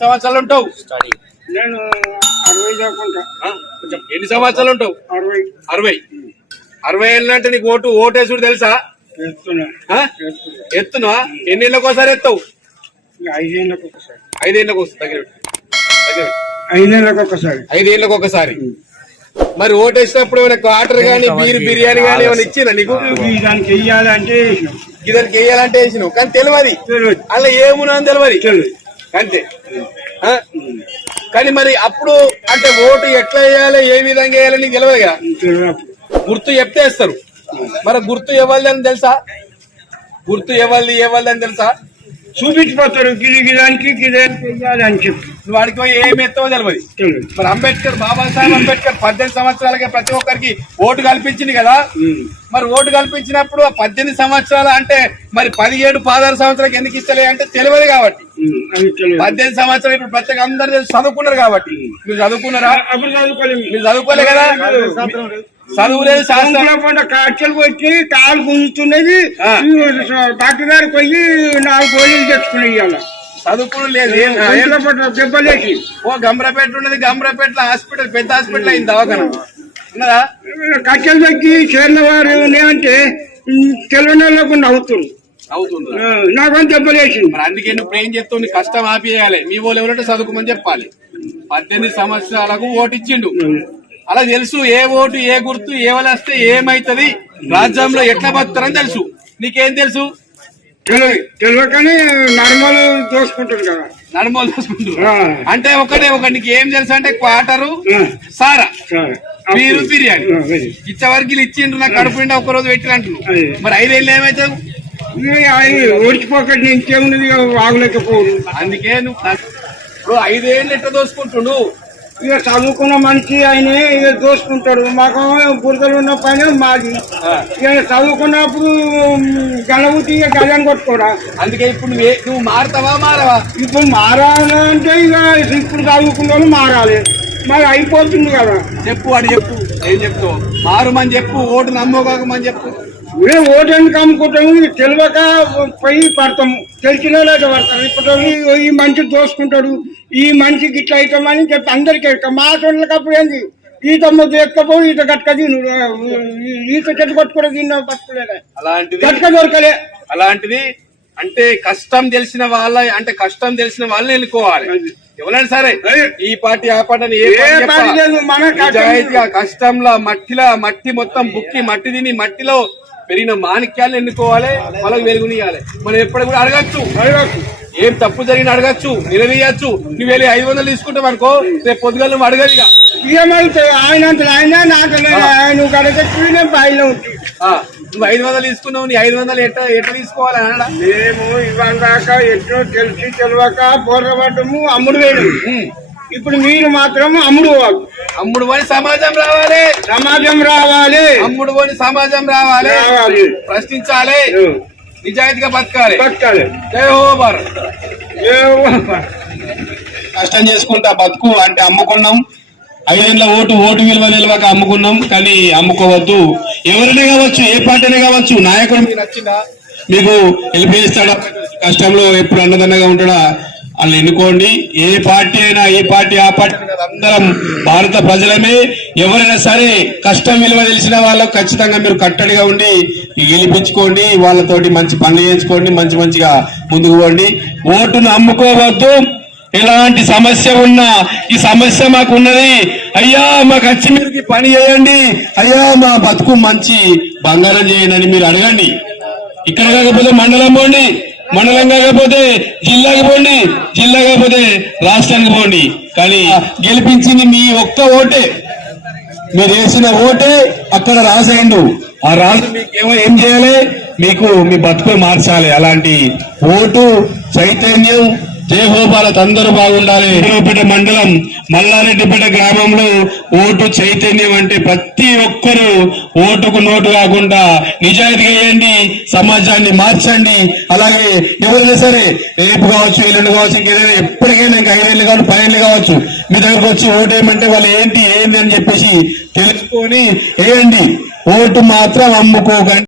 సంవత్సరాలు ఉంటావు? నేను అరవై దాకుంటా. ఆ? కొంచెం ఎన్ని సంవత్సరాలు ఉంటావు? అరవై. అరవై. అరవై ఏళ్ళ అంటే నీకు ఓటు ఓటేసుడు తెలుసా? ఎత్తునా ఎన్ని ఏళ్ళకి ఒకసారి ఎత్తావు? ఐదేళ్ళకి ఒకసారి. ఐదేళ్ళకి వస్తుంది దగ్గర ఒకసారి. ఐదేళ్ళకి ఒకసారి. మరి ఓటేసినప్పుడు ఏమైనా క్వార్టర్ గానీ బీర్ బిర్యానీ గానీ ఏమైనా ఇచ్చినా నీకు? దానికి వెయ్యాలంటే ఇద్దరికి వేయాలంటే వేసినావు. కానీ తెలియదు అలా ఏమున్నా అని తెలియదు తెలియదు అంతే? కానీ మరి అప్పుడు అంటే ఓటు ఎట్లా వేయాలి ఏ విధంగా వేయాలి నీకు తెలియదు కదా. గుర్తు చెప్తే వేస్తారు. మరి గుర్తు ఎవరిది అని తెలుసా? గుర్తు ఎవరిది ఎవరిది అని తెలుసా? చూపించిపోతారు. అని చెప్పి. నువ్వు వాడికి పోయి ఏం ఎత్తావో తెలియదు మరి అంబేద్కర్ బాబాసాహెబ్ అంబేద్కర్ పద్దెనిమిది సంవత్సరాలకే ప్రతి ఒక్కరికి ఓటు కల్పించింది కదా. మరి ఓటు కల్పించినప్పుడు ఆ పద్దెనిమిది సంవత్సరాలు అంటే మరి పదిహేడు పదహారు సంవత్సరాలకు ఎందుకు ఇస్తలే అంటే తెలియదు కాబట్టి. పద్దెనిమిది సంవత్సరాలు ఇప్పుడు ప్రత్యేక అందరు తెలిసి చదువుకున్నారు కాబట్టి. మీరు చదువుకున్నారా? అప్పుడు చదువుకోలేము మీరు చదువుకోలే కదా? చదువు లేదు శాస్త్రం. కట్టెలు కొట్టి కాలు గుంజుతున్నది. డాక్టర్ గారికి పోయి నాలుగు గోళీలు తెచ్చుకుని ఇవాళ చదువుకుని లేదు. దెబ్బలేసి. ఓ గంభరపేట ఉన్నది గంభరపేట హాస్పిటల్ పెద్ద హాస్పిటల్ అయింది దవాఖాన. కట్టెలు తగ్గి చేరిన వారు ఏమంటే తెలియని వాళ్ళకు నవ్వుతుంది నాకొని మరి అందుకే నువ్వు ఏం చెప్తావు కష్టం ఆపేయాలి మీ వాళ్ళు ఎవరంటే చదువుకోమని చెప్పాలి. పద్దెనిమిది సంవత్సరాలకు ఓటు ఇచ్చిండు అలా తెలుసు ఏ ఓటు ఏ గుర్తు ఏవలు వస్తే ఏమైతది? రాజ్యంలో ఎట్లా బతుతారని తెలుసు. నీకేం తెలుసు? తెలియకని నర్మలు దోసుకుంటారు కదా. నడుమోలు చూసుకుంటారు ఆ. అంటే ఒకటే ఒక నీకు ఏం తెలుసు అంటే క్వార్టరు సారా. బీరు బిర్యానీ. ఇచ్చవరకు వీళ్ళు ఇచ్చిండ్రు నాకు కడుపు నిండా ఒక రోజు పెట్టి అంటున్నారు అది. మరి ఐదేళ్ళు ఏమైతావు ఇక అది ఓడిచిపోకటి ఇంకేమున్నది ఇక వాగలేకపోదు అందుకే నువ్వు ఇప్పుడు ఐదేళ్ళు ఎట్లా దోసుకుంటుండు? ఇక చదువుకున్న మనిషి ఆయన ఇక దోసుకుంటాడు. మాకు బురదలు ఉన్న పైన మాది. ఇక చదువుకున్నప్పుడు గలవుతి ఇక గజాన్ని కొట్టుకోడా? అందుకే ఇప్పుడు నువ్వు మారుతావా మారవా? ఇప్పుడు మారాలంటే ఇక ఇప్పుడు చదువుకున్న వాళ్ళు మారాలి. మరి అయిపోతుంది కదా. చెప్పు వాడు చెప్పు. ఏం చెప్తావు? మారుమని చెప్పు ఓటు నమ్మోగమని చెప్పు. మేము ఓటు ఎందుకు అమ్ముకుంటాము తెలియక పోయి పడతాము తెలిసిన లేదా పడతాం. ఇప్పుడు ఈ- మనిషి దోసుకుంటాడు ఈ మనిషి గిట్ల అవుతామని చెప్పి అందరికీ ఎక్క మా చోట్లకి అప్పుడు ఏంది? ఈత ముద్దు ఎక్కపో ఈత గట్క ఈత చెట్టు కొట్టుకుంటే తిన్న అలాంటిది గట్క దొరకలే. అలాంటిది అంటే కష్టం తెలిసిన వాళ్ళ అంటే కష్టం తెలిసిన వాళ్ళని ఎన్నుకోవాలి. ఎవరైనా సరే ఈ పార్టీ ఆ పార్టీ నిజాయితీగా కష్టంలో మట్టిలో మట్టి మొత్తం బుక్కి మట్టి తిని మట్టిలో పెరిగిన మాణిక్యాలు ఎన్నుకోవాలి? వాళ్ళకి వెలుగునియాలి మనం ఎప్పుడు కూడా అడగచ్చు. అడగకు. ఏం తప్పు జరిగిన అడగచ్చు. నిలదీయచ్చు. నువ్వు వెళ్ళి ఐదు వందలు తీసుకుంటావు అనుకో రేపు పొద్దుగల నువ్వు అడగదు నువ్వు ఐదు వందలు తీసుకున్నావు నీ ఐదు వందలు ఎట్లా ఎట్లా తీసుకోవాలి అనడా మేము ఇవాళ దాకా ఎన్నో తెలిసి తెలియక పోరాటము అమ్ముడు వేయడం ఇప్పుడు మీరు మాత్రం అమ్ముడు వాళ్ళు. అమ్ముడు పోని సమాజం రావాలి. సమాజం రావాలి. అమ్ముడు పోని సమాజం రావాలి. రావాలి. ప్రశ్నించాలి. నిజాయితీగా బతకాలి. బతకాలి. జై హో భారత్. కష్టం చేసుకుంటా బతుకు అంటే అమ్ముకున్నాం. ఐదేళ్ళ ఓటు ఓటు విలువ నిలవక అమ్ముకున్నాం. కానీ అమ్ముకోవద్దు. ఎవరైనా కావచ్చు ఏ పార్టీనే కావచ్చు నాయకుడు మీకు నచ్చిందా మీకు హెల్ప్ చేస్తాడా? కష్టంలో ఎప్పుడు అన్నదన్నగా ఉంటాడా? వాళ్ళు ఎన్నుకోండి. ఏ పార్టీ అయినా ఏ పార్టీ ఆ పార్టీ అందరం భారత ప్రజలమే. ఎవరైనా సరే కష్టం విలువ తెలిసిన వాళ్ళకు ఖచ్చితంగా మీరు కట్టడిగా ఉండి గెలిపించుకోండి. వాళ్ళతోటి మంచి పనులు చేయించుకోండి. మంచి మంచిగా ముందుకు పోండి. ఓటును అమ్ముకోవద్దు. ఎలాంటి సమస్య ఉన్నా ఈ సమస్య మాకు ఉన్నది. అయ్యా మాకు వచ్చి మీరు పని చేయండి. అయ్యా మా బతుకు మంచి బంగారం చేయండి అని మీరు అడగండి. ఇక్కడ కాకపోతే మండలం పోండి. మండలం కాకపోతే జిల్లాకి పోండి జిల్లా కాకపోతే రాష్ట్రానికి పోండి. కానీ గెలిపించింది మీ ఒక్క ఓటే. మీరు వేసిన ఓటే అక్కడ రాసేయండు. ఆ రాజు మీకేమో ఏం చేయాలి? మీకు మీ బతుకు మార్చాలి. అలాంటి ఓటు చైతన్యం జయగోపాలత్ అందరూ బాగుండాలి. రెడ్డిపేట మండలం మల్లారెడ్డిపేట గ్రామంలో ఓటు చైతన్యం అంటే ప్రతి ఒక్కరూ ఓటుకు నోటు కాకుండా నిజాయితీగా వేయండి సమాజాన్ని మార్చండి. అలాగే ఎవరైనా సరే రేపు కావచ్చు ఎల్లుండి కావచ్చు ఇంకేదైనా ఎప్పటికైనా ఇంకా ఐదేళ్ళు కావచ్చు పదేళ్ళు కావచ్చు మీ దగ్గరకు వచ్చి ఓటు వేయమంటే వాళ్ళు ఏంటి ఏంటి అని చెప్పేసి తెలుసుకొని వేయండి. ఓటు మాత్రం అమ్ముకోకండి.